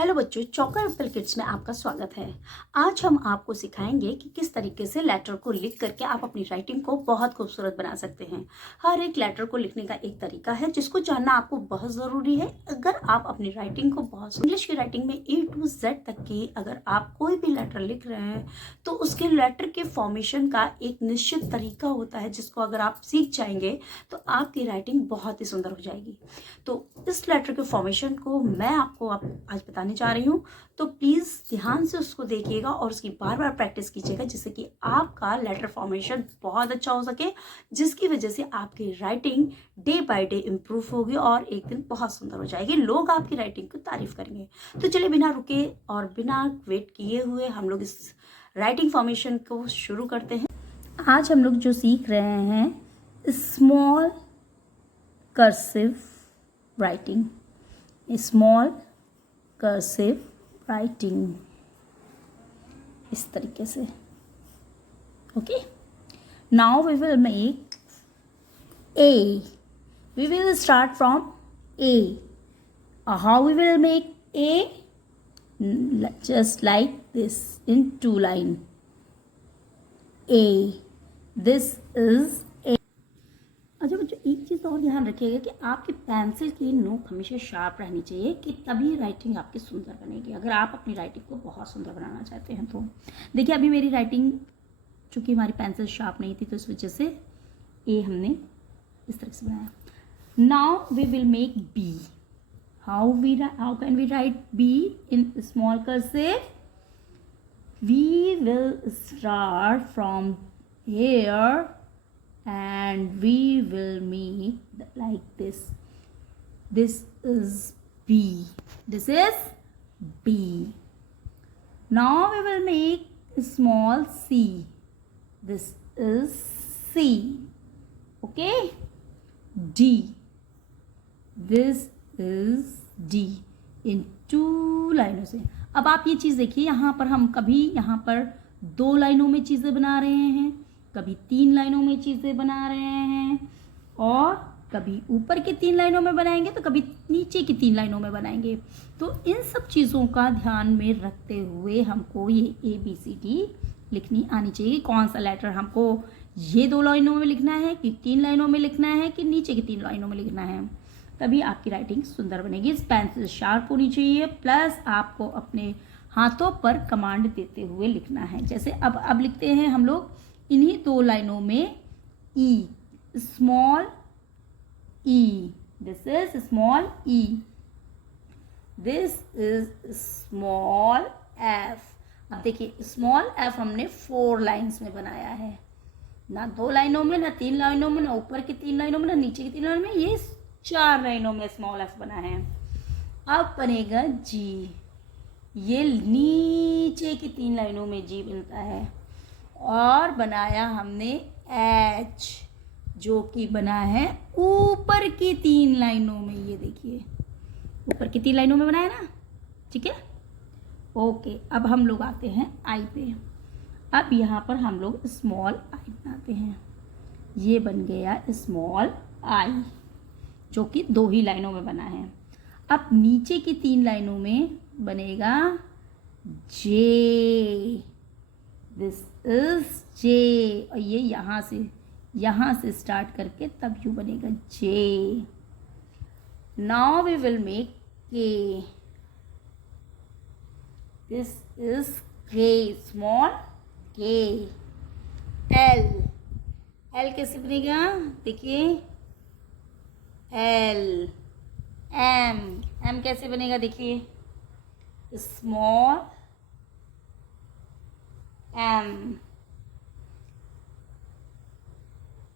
Hello बच्चों, चौका Apple kids में आपका स्वागत है। आज हम आपको सिखाएंगे कि किस तरीके से लेटर को लिख करके आप अपनी राइटिंग को बहुत खूबसूरत बना सकते हैं। हर एक लेटर को लिखने का एक तरीका है जिसको जानना आपको बहुत ज़रूरी है। अगर आप अपनी राइटिंग को इंग्लिश की राइटिंग में A to Z तक की अगर आप कोई भी लेटर लिख रहे हैं तो उसके लेटर के फॉर्मेशन का एक निश्चित तरीका होता है जिसको अगर आप सीख जाएंगे तो आपकी राइटिंग बहुत ही सुंदर हो जाएगी। तो इस लेटर के फॉर्मेशन को मैं आपको आज बताने जा रही हूँ, तो प्लीज ध्यान से उसको देखिएगा और उसकी बार बार प्रैक्टिस कीजिएगा जिससे कि आपका लेटर फॉर्मेशन बहुत अच्छा हो सके, जिसकी वजह से आपकी writing day by day improve होगी और एक दिन बहुत सुंदर हो जाएगी। लोग आपकी राइटिंग की तारीफ करेंगे। तो चलिए बिना रुके और बिना वेट किए हुए हम लोग इस राइटिंग फॉर्मेशन को शुरू करते हैं। आज हम लोग जो सीख रहे हैं small cursive writing, small cursive writing, इस तरीके से। Okay, now we will make A. We will start from A. How we will make A? Just like this in two line. A. This is A. अच्छा बच्चों, एक चीज़ और ध्यान रखिएगा कि आपकी पेंसिल की नोक हमेशा शार्प रहनी चाहिए कि तभी राइटिंग आपकी सुंदर बनेगी। अगर आप अपनी राइटिंग को बहुत सुंदर बनाना चाहते हैं तो देखिए, अभी मेरी राइटिंग चूँकि हमारी पेंसिल शार्प नहीं थी तो इस वजह से ए हमने इस तरह से बनाया। Now we will make B. How can we write B in small cursive? We will start from here and we will make like this. This is B. This is B. Now we will make small c. This is C. Okay? D. This is D. In two लाइनों से। अब आप ये चीज़ देखिए, यहाँ पर हम कभी यहाँ पर 2 लाइनों में चीज़ें बना रहे हैं, कभी 3 लाइनों में चीज़ें बना रहे हैं, और कभी ऊपर की 3 लाइनों में बनाएंगे तो कभी नीचे की 3 लाइनों में बनाएंगे। तो इन सब चीज़ों का ध्यान में रखते हुए हमको ये ABCD लिखनी आनी चाहिए। कौन सा लेटर हमको ये 2 लाइनों में लिखना है कि 3 लाइनों में लिखना है कि नीचे की 3 लाइनों में लिखना है, तभी आपकी राइटिंग सुंदर बनेगी। पेंसिल शार्प होनी चाहिए, प्लस आपको अपने हाथों पर कमांड देते हुए लिखना है। जैसे अब लिखते हैं हम लोग इन्हीं 2 लाइनों में e, small e. This is small e, this is small f. अब देखिए, स्मॉल एफ हमने 4 लाइन्स में बनाया है, ना 2 लाइनों में, ना 3 लाइनों में, ना ऊपर की 3 लाइनों में, ना नीचे की 3 लाइनों में, ये 4 लाइनों में स्मॉल एफ बना है। अब बनेगा जी, ये नीचे की 3 लाइनों में जी बनता है। और बनाया हमने एच, जो कि बना है ऊपर की 3 लाइनों में। ये देखिए, ऊपर की 3 लाइनों में बनाया ना, ठीक है। ओके, अब हम लोग आते हैं आई पे। अब यहाँ पर हम लोग स्मॉल आई बनाते हैं। ये बन गया स्मॉल आई, जो कि 2 ही लाइनों में बना है। अब नीचे की 3 लाइनों में बनेगा जे। दिस इज जे, और ये यहाँ से स्टार्ट करके तब यू बनेगा J. Now we will make K. This is K, small K. L, L कैसे बनेगा? देखिए, एल। एम, एम कैसे बनेगा? देखिए, small M,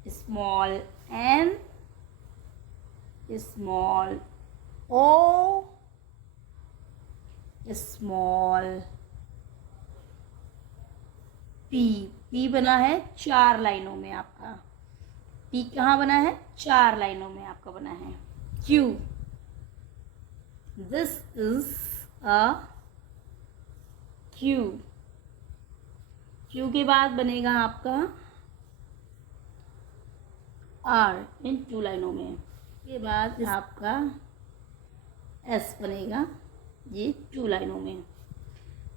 small N, small O, small P. P बना है 4 लाइनों में आपका। पी कहाँ बना है? 4 लाइनों में आपका बना है। Q, this is a Q. Q के बाद बनेगा आपका आर इन 2 लाइनों में। के बाद आपका एस बनेगा। ये 2 लाइनों में।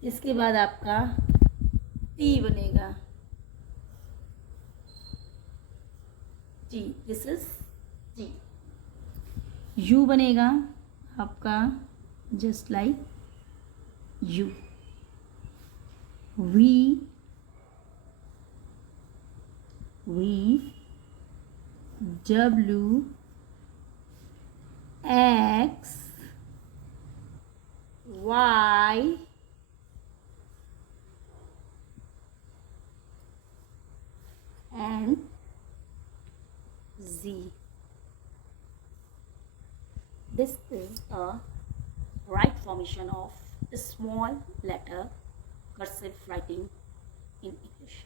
इसके बाद आपका टी बनेगा, T, this is T. U बनेगा आपका just like U. V W X Y and Z. This is a right formation of a small letter cursive writing in English.